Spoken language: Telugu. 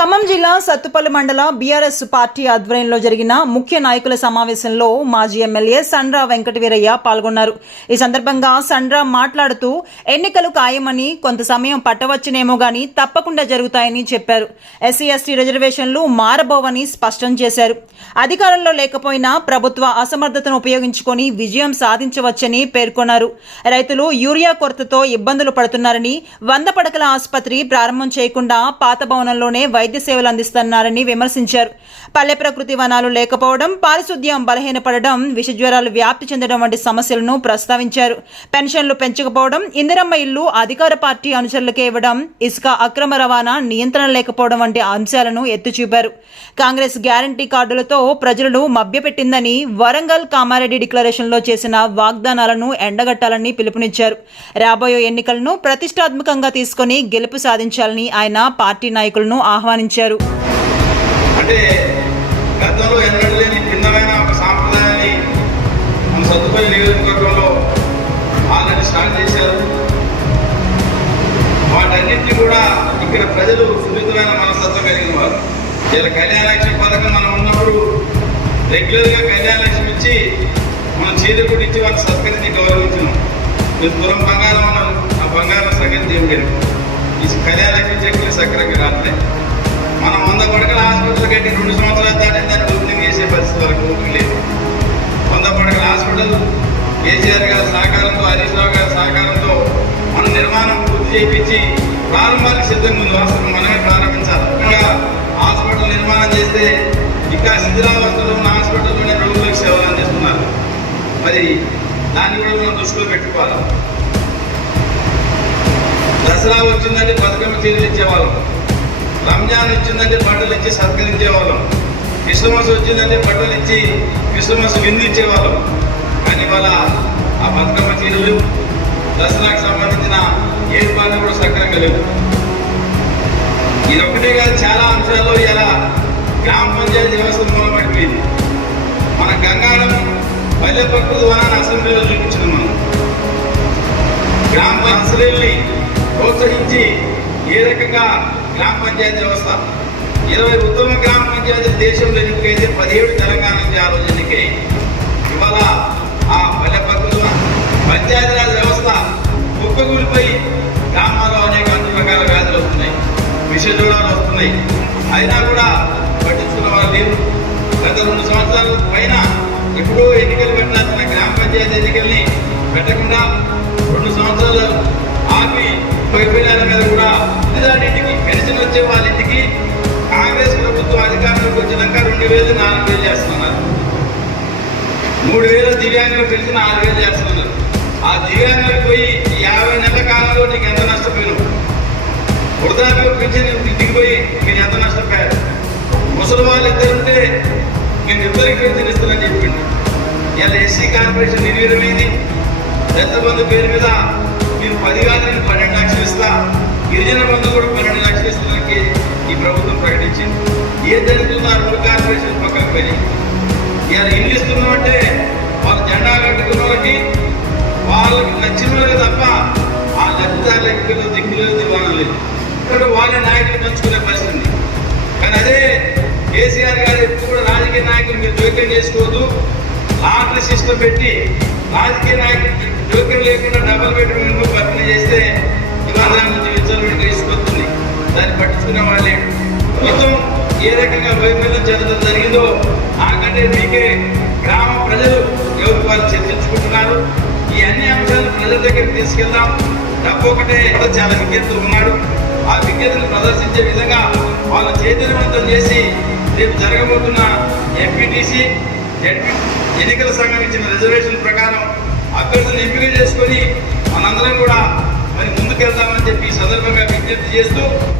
ఖమ్మం జిల్లా సత్తుపల్లి మండల బీఆర్ఎస్ పార్టీ ఆధ్వర్యంలో జరిగిన ముఖ్య నాయకుల సమావేశంలో మాజీ ఎమ్మెల్యే సండ్ర వెంకటవీరయ్య పాల్గొన్నారు. ఈ సందర్భంగా సండ్ర మాట్లాడుతూ ఎన్నికలు ఖాయమని, కొంత సమయం పట్టవచ్చునేమో గానీ తప్పకుండా జరుగుతాయని చెప్పారు. ఎస్సీ ఎస్టీ రిజర్వేషన్లు మారబోవని స్పష్టం చేశారు. అధికారంలో లేకపోయినా ప్రభుత్వ అసమర్థతను ఉపయోగించుకొని విజయం సాధించవచ్చని పేర్కొన్నారు. రైతులు యూరియా కొరతతో ఇబ్బందులు పడుతున్నారని, 100 పడకల ఆసుపత్రి ప్రారంభం చేయకుండా పాత భవనంలోనే వైద్య సేవలు అందిస్తున్నారని విమర్శించారు. పల్లె ప్రకృతి వనాలు లేకపోవడం, పారిశుద్ధ్యం బలహీనపడడం, విషజ్వరాలు వ్యాప్తి చెందడం వంటి సమస్యలను ప్రస్తావించారు. పెన్షన్లు పెంచకపోవడం, ఇందిరమ్మ ఇల్లు అధికార పార్టీ అనుచరులకే ఇవ్వడం, ఇసుక అక్రమ రవాణా నియంత్రణ లేకపోవడం వంటి అంశాలను ఎత్తిచూపారు. కాంగ్రెస్ గ్యారంటీ కార్డులతో ప్రజలను మభ్యపెట్టిందని, వరంగల్ కామారెడ్డి డిక్లరేషన్లో చేసిన వాగ్దానాలను ఎండగట్టాలని పిలుపునిచ్చారు. రాబోయే ఎన్నికలను ప్రతిష్టాత్మకంగా తీసుకుని గెలుపు సాధించాలని ఆయన పార్టీ నాయకులను ఆహ్వానించారు. అంటే గతంలో ఎన్నడూ లేని భిన్నమైన ఒక సాంప్రదాయాన్ని మన సత్తుపల్లి నియోజకవర్గంలో ఆల్రెడీ స్టార్ట్ చేశారు. వాటన్నింటినీ కూడా ఇక్కడ ప్రజలు సున్నితమైన మనస్తత్వం కలిగిన వారు. ఇలా కళ్యాణలక్ష్మి పథకం మనం ఉన్నప్పుడు రెగ్యులర్గా కళ్యాణలక్ష్మి ఇచ్చి మనం చీరకుడు ఇచ్చి వాళ్ళని సత్కరించి గౌరవించినాం. మీరు పురం బంగారం అన్నారు, ఆ బంగారం సంగతి దేవుడు. ఈ కళ్యాణలక్ష్మి చెక్కులు సక్రంగా రాత్రే మనం 100 పడకల హాస్పిటల్ కట్టి 2 సంవత్సరాలు దాటి దాన్ని ఓపెనింగ్ చేసే పరిస్థితి వరకు లేదు. 100 పడకల హాస్పిటల్ కేసీఆర్ గారి సహకారంతో, హరీష్ రావు గారి సహకారంతో మనం నిర్మాణం పూర్తి చేయించి ప్రారంభానికి సిద్ధంగా ఉంది. వాస్తవం మనమే ప్రారంభించాలి. ఇంకా హాస్పిటల్ నిర్మాణం చేస్తే ఇంకా శిథిలావస్థలో ఉన్న హాస్పిటల్లోనే రోగులకు సేవలు అందిస్తున్నారు. మరి దాన్ని కూడా మనం దృష్టిలో పెట్టుకోవాలి. దసరా వచ్చిందంటే బతుకమ్మ చీరలు ఇచ్చేవాళ్ళం, రంజాన్ వచ్చిందంటే బట్టలు ఇచ్చి సత్కరించేవాళ్ళం, క్రిస్మస్ వచ్చిందంటే బట్టలు ఇచ్చి క్రిస్మస్ విందు ఇచ్చేవాళ్ళం. కానీ ఇవాళ ఆ బతుకమ్మ చీరలు, దసరాకు సంబంధించిన ఏర్పాట్లు కూడా సక్రంగా లేవు. ఇది ఒకటే కాదు, చాలా అంశాల్లో ఇలా గ్రామ పంచాయతీ వ్యవస్థ మూలపడిపోయింది. మన గంగారం పల్లె ప్రకృతి వనాన్ని అసెంబ్లీలో చూపించింది. మనం గ్రామ పంచాయతీని ప్రోత్సహించి ఏ రకంగా గ్రామ పంచాయతీ వ్యవస్థ 20 ఉత్తమ గ్రామ పంచాయతీ దేశంలో ఎన్నికైతే 17 తెలంగాణ నుంచి ఆ రోజు ఎన్నికై. ఇవాళ ఆ పల్లె ప్రకృతి పంచాయతీరాజ్ వ్యవస్థ కుప్పకూలిపోయి గ్రామాల్లో అనేక రకాల వ్యాధులు వస్తున్నాయి, విషజ్వరాలు వస్తున్నాయి. అయినా కూడా పట్టించుకున్న వాళ్ళు లేరు. గత 2 సంవత్సరాల పైన ఎప్పుడో ఎన్నికలు పెట్టాల్సిన గ్రామ పంచాయతీ ఎన్నికల్ని పెట్టకుండా 2 సంవత్సరాలు ఆపి వైఫల్యాల మీద కూడా ఇంటికి పెన్షన్ వచ్చే వాళ్ళ ఇంటికి కాంగ్రెస్ ప్రభుత్వం అధికారంలోకి వచ్చినాక 2,000, 4,000 చేస్తున్నారు. 3,000 దివ్యాంగులు పెన్షన్ 6,000 చేస్తున్నారు. ఆ దివ్యాంగులకు పోయి 50 నెలల కాలంలో నీకు ఎంత నష్టపోయినావు? వృద్ధాప్య పెన్షన్ ఇంటికి పోయి మీరు ఎంత నష్టపోయారు? ముసలి వాళ్ళు ఇద్దరుంటే నేను ఇద్దరికి పెన్షన్ ఇస్తానని చెప్పిండు. ఇలా ఎస్సీ కార్పొరేషన్ నిర్వీర్యమైంది. దళిత బంధు పేరు మీద మీరు 10 కాదు 12 లక్షలు ఇస్తా, గిరిజన బంధు కూడా 12 లక్షలు ఇస్తానికి ఈ ప్రభుత్వం ప్రకటించింది. ఏ దళితులు 2 కార్పొరేషన్ పక్కకు పోయి ఇలా ఇల్లు ఇస్తున్నామంటే వాళ్ళు జెండా కట్టుకున్న వాళ్ళకి, వాళ్ళకి నచ్చిన వాళ్ళకి తప్ప ఆ లబ్ధిదారుల ఎక్కడో దిక్కులేదు, దివాణం లేదు. ఇక్కడ వాళ్ళ నాయకులు పంచుకునే పరిస్థితి. కానీ అదే కేసీఆర్ గారు ఎప్పుడు కూడా రాజకీయ నాయకులు మీరు జోక్యం చేసుకోవద్దు, లాటరీ సిస్టమ్ పెట్టి రాజకీయ నాయకులు జోక్యం లేకుండా డబల్ బెడ్రూమ్ ఇంట్లో భర్తీ చేస్తే ఇవాళ నుంచి విచ్చలవిడిగా తీసుకొస్తుంది. దాన్ని పట్టించుకునే వాళ్ళే. మొత్తం ఏ రకంగా వైఫల్యం చెందడం జరిగిందో నాకంటే మీకే గ్రామ ప్రజలు ఎవరు వాళ్ళు చర్చించుకుంటున్నారు. ఈ అన్ని అంశాలను ప్రజల దగ్గరికి తీసుకెళ్దాం. డబ్బు ఒకటే చాలా విజ్ఞతలు ఉన్నాడు. ఆ విజ్ఞతను ప్రదర్శించే విధంగా వాళ్ళ చైతన్యవంతం చేసి రేపు జరగబోతున్న ఎంపీటీసీ, జడ్పీ ఎన్నికల సంఘం ఇచ్చిన రిజర్వేషన్ ప్రకారం అభ్యర్థులను ఎంపిక చేసుకొని మనందరం కూడా మరి ముందుకెళ్తామని చెప్పి ఈ సందర్భంగా విజ్ఞప్తి చేస్తూ